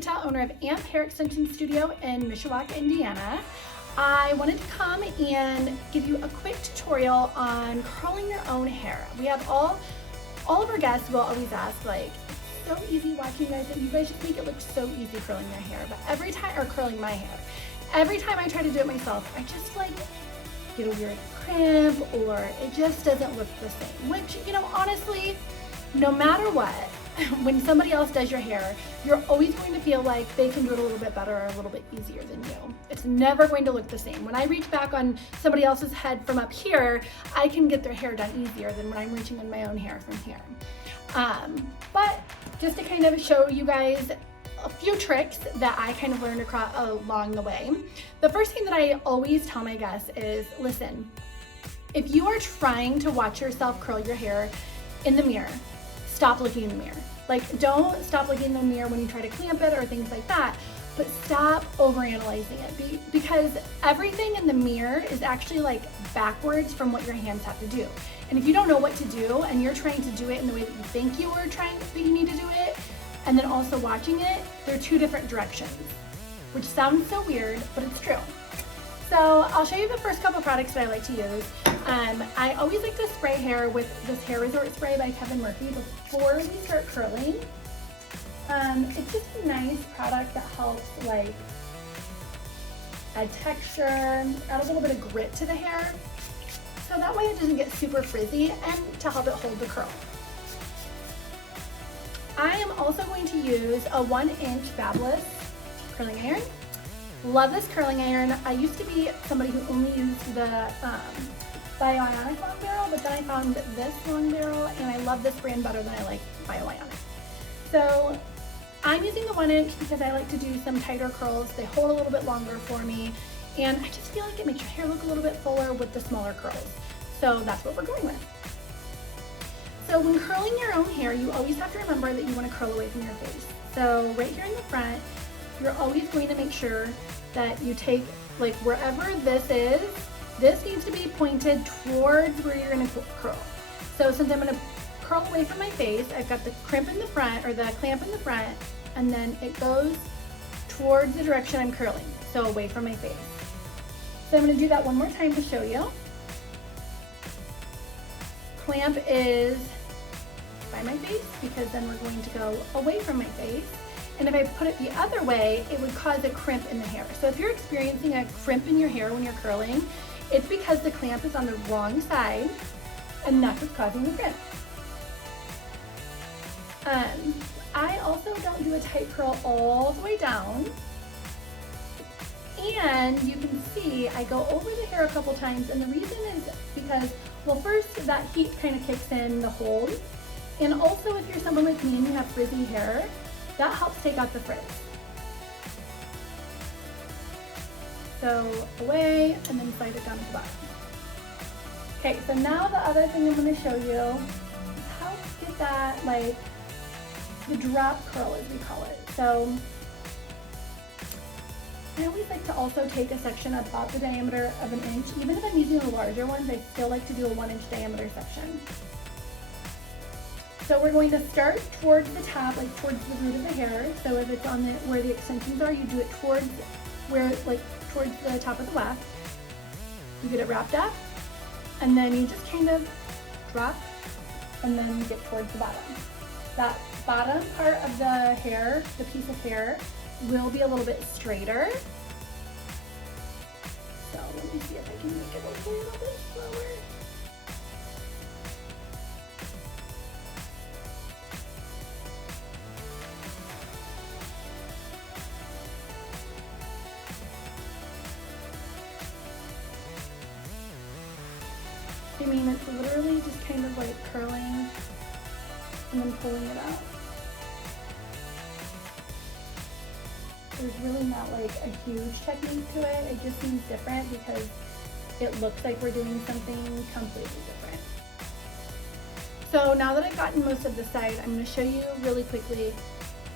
Aleta, owner of Amp Hair Extension Studio in Mishawaka, Indiana. I wanted to come and give you a quick tutorial on curling your own hair. We have all of our guests will always ask, like, it's so easy watching you guys, and you guys just make it look so easy curling your hair. But every time, or curling my hair, every time I try to do it myself, I just like get a weird crimp, or it just doesn't look the same. Which, you know, honestly, no matter what, when somebody else does your hair, you're always going to feel like they can do it a little bit better or a little bit easier than you. It's never going to look the same. When I reach back on somebody else's head from up here, I can get their hair done easier than when I'm reaching on my own hair from here. But just to kind of show you guys a few tricks that I kind of learned along the way. The first thing that I always tell my guests is, listen, if you are trying to watch yourself curl your hair in the mirror, stop looking in the mirror. Like, don't stop looking in the mirror when you try to clamp it or things like that, but stop overanalyzing it because everything in the mirror is actually like backwards from what your hands have to do. And if you don't know what to do and you're trying to do it in the way that you think you need to do it, and then also watching it, they're two different directions, which sounds so weird, but it's true. So I'll show you the first couple products that I like to use. I always like to spray hair with this Hair Resort spray by Kevin Murphy before we start curling. It's just a nice product that helps like add texture, add a little bit of grit to the hair, so that way it doesn't get super frizzy, and to help it hold the curl. I am also going to use a 1-inch Fabulous curling iron. Love this curling iron. I used to be somebody who only used the Bioionic long barrel, but then I found this long barrel, and I love this brand better than I like Bioionic. So I'm using the 1-inch because I like to do some tighter curls. They hold a little bit longer for me, and I just feel like it makes your hair look a little bit fuller with the smaller curls. So that's what we're going with. So when curling your own hair, you always have to remember that you want to curl away from your face. So right here in the front, you're always going to make sure that you take, like, wherever this is, this needs to be pointed towards where you're going to curl. So since I'm going to curl away from my face, I've got the crimp in the front, or the clamp in the front, and then it goes towards the direction I'm curling, so away from my face. So I'm going to do that one more time to show you. Clamp is by my face, because then we're going to go away from my face. And if I put it the other way, it would cause a crimp in the hair. So if you're experiencing a crimp in your hair when you're curling, it's because the clamp is on the wrong side, and that's what's causing the crimp. I also don't do a tight curl all the way down. And you can see I go over the hair a couple times, and the reason is because, well, first, that heat kind of kicks in the hold. And also, if you're someone like me and you have frizzy hair, that helps take out the frizz. So away, and then slide it down to the bottom. Okay, so now the other thing I'm going to show you is how to get that, like, the drop curl, as we call it. So I always like to also take a section about the diameter of 1 inch. Even if I'm using the larger ones, I still like to do a 1-inch diameter section. So we're going to start towards the top, like towards the root of the hair. So if it's on where the extensions are, you do it towards towards the top of the weft. You get it wrapped up, and then you just kind of drop, and then you get towards the bottom. That bottom part of the hair, the piece of hair, will be a little bit straighter. So let me see if I can make it a little bit slower. I mean, it's literally just kind of like curling and then pulling it out. There's really not like a huge technique to it. It just seems different because it looks like we're doing something completely different. So now that I've gotten most of the side, I'm going to show you really quickly.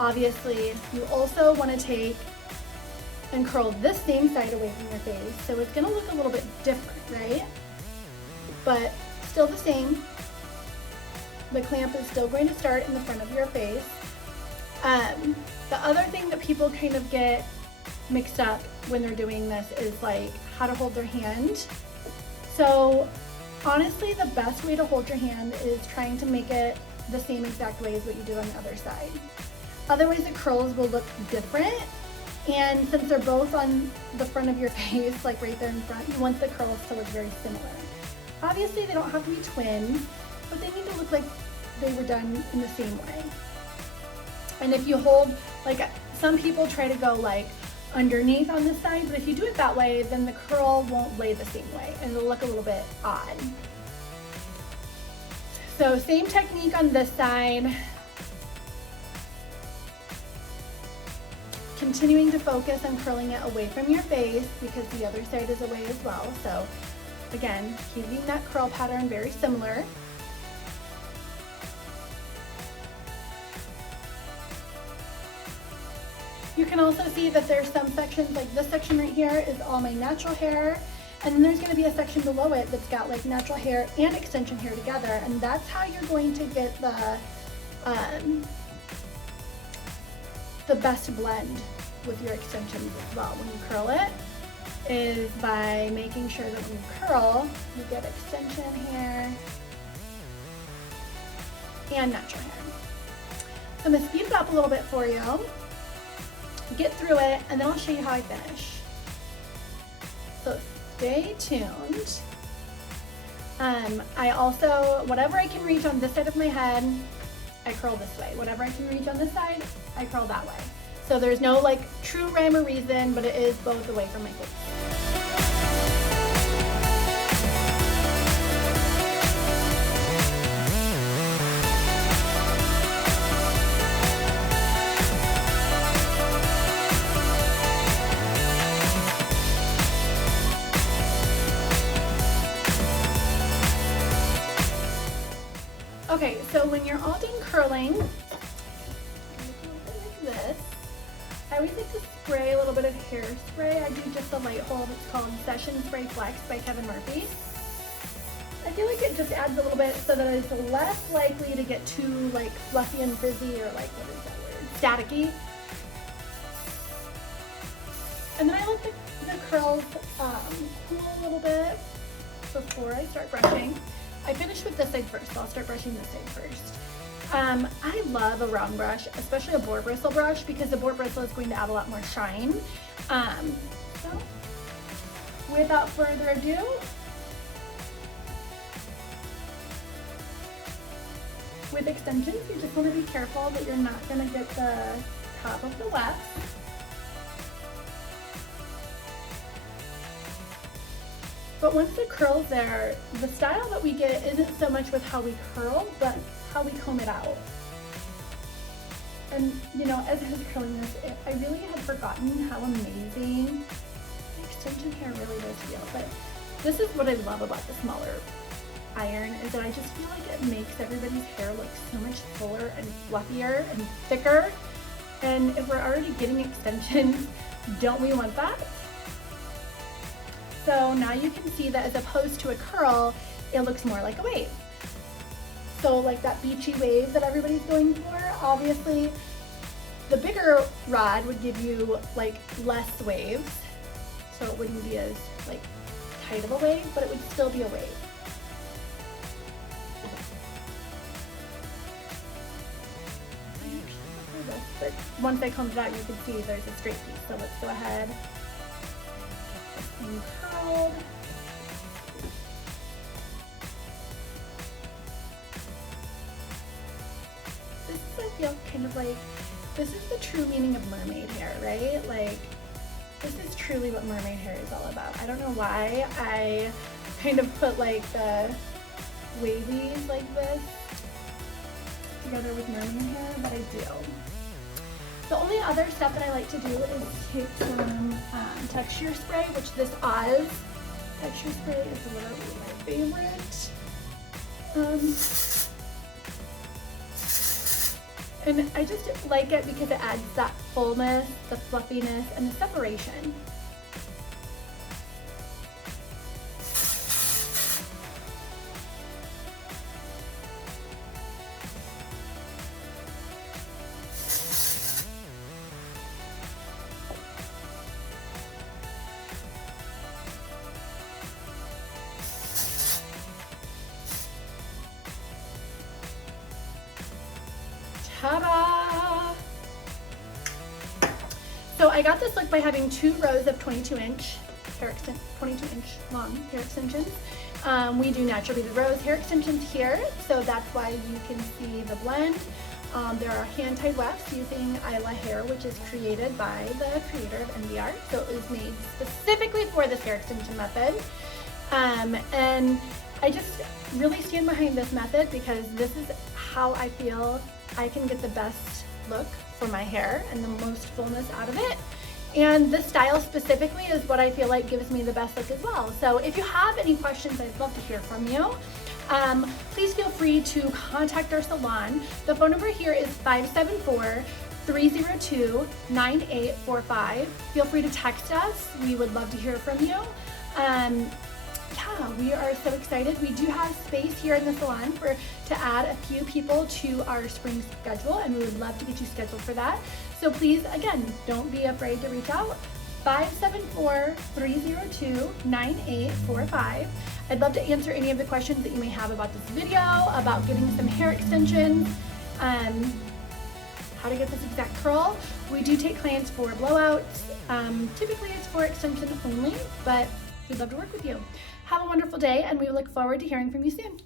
Obviously, you also want to take and curl this same side away from your face. So it's going to look a little bit different, right? But still the same. The clamp is still going to start in the front of your face. The other thing that people kind of get mixed up when they're doing this is like how to hold their hand. So honestly, the best way to hold your hand is trying to make it the same exact way as what you did on the other side. Otherwise, the curls will look different. And since they're both on the front of your face, like right there in front, you want the curls to look very similar. Obviously, they don't have to be twins, but they need to look like they were done in the same way. And if you hold, like some people try to go like underneath on this side, but if you do it that way, then the curl won't lay the same way and it'll look a little bit odd. So same technique on this side. Continuing to focus on curling it away from your face because the other side is away as well. So again, keeping that curl pattern very similar. You can also see that there's some sections, like this section right here is all my natural hair, and then there's going to be a section below it that's got like natural hair and extension hair together, and that's how you're going to get the best blend with your extensions as well. When you curl it, is by making sure that when you curl, you get extension hair and natural hair. So I'm going to speed it up a little bit for you. Get through it, and then I'll show you how I finish. So stay tuned. I also, whatever I can reach on this side of my head, I curl this way. Whatever I can reach on this side, I curl that way. So there's no like true rhyme or reason, but it is both away from my face. Okay, so when you're all done curling, like this, I always like to spray a little bit of hairspray. I do just a light hold. It's called Session Spray Flex by Kevin Murphy. I feel like it just adds a little bit so that it's less likely to get too like fluffy and frizzy or like, what is that word? Staticky. And then I let the curls cool a little bit before I start brushing. I finish with this side first, so I'll start brushing this side first. I love a round brush, especially a boar bristle brush, because the boar bristle is going to add a lot more shine. So without further ado, with extensions, you just want to be careful that you're not going to get the top of the weft. But once the curl's there, the style that we get isn't so much with how we curl, but how we comb it out. And you know, as I was curling this, I really had forgotten how amazing the extension hair really does feel. But this is what I love about the smaller iron, is that I just feel like it makes everybody's hair look so much fuller and fluffier and thicker. And if we're already getting extensions, don't we want that? So now you can see that as opposed to a curl, it looks more like a wave. So like that beachy wave that everybody's going for, obviously the bigger rod would give you like less waves. So it wouldn't be as like tight of a wave, but it would still be a wave. But once I combed it out, you can see there's a straight piece. So let's go ahead. Curled. This is, I feel, kind of like, this is the true meaning of mermaid hair, right? Like, this is truly what mermaid hair is all about. I don't know why I kind of put like the wavies like this together with mermaid hair, but I do. The only other step that I like to do is take some texture spray, which this Oz texture spray is literally my favorite. And I just like it because it adds that fullness, the fluffiness, and the separation. I got this look by having 2 rows of 22-inch long hair extensions. We do natural beaded rose hair extensions here, so that's why you can see the blend. There are hand-tied wefts using Aleta hair, which is created by the creator of NBR, so it was made specifically for this hair extension method. And I just really stand behind this method because this is how I feel I can get the best look for my hair and the most fullness out of it. And this style specifically is what I feel like gives me the best look as well. So if you have any questions, I'd love to hear from you. Please feel free to contact our salon. The phone number here is 574-302-9845. Feel free to text us. We would love to hear from you. Yeah, we are so excited. We do have space here in the salon to add a few people to our spring schedule, and we would love to get you scheduled for that. So please, again, don't be afraid to reach out. 574-302-9845. I'd love to answer any of the questions that you may have about this video, about getting some hair extensions, how to get this exact curl. We do take clients for blowouts. Typically it's for extension only, but we'd love to work with you. Have a wonderful day, and we look forward to hearing from you soon.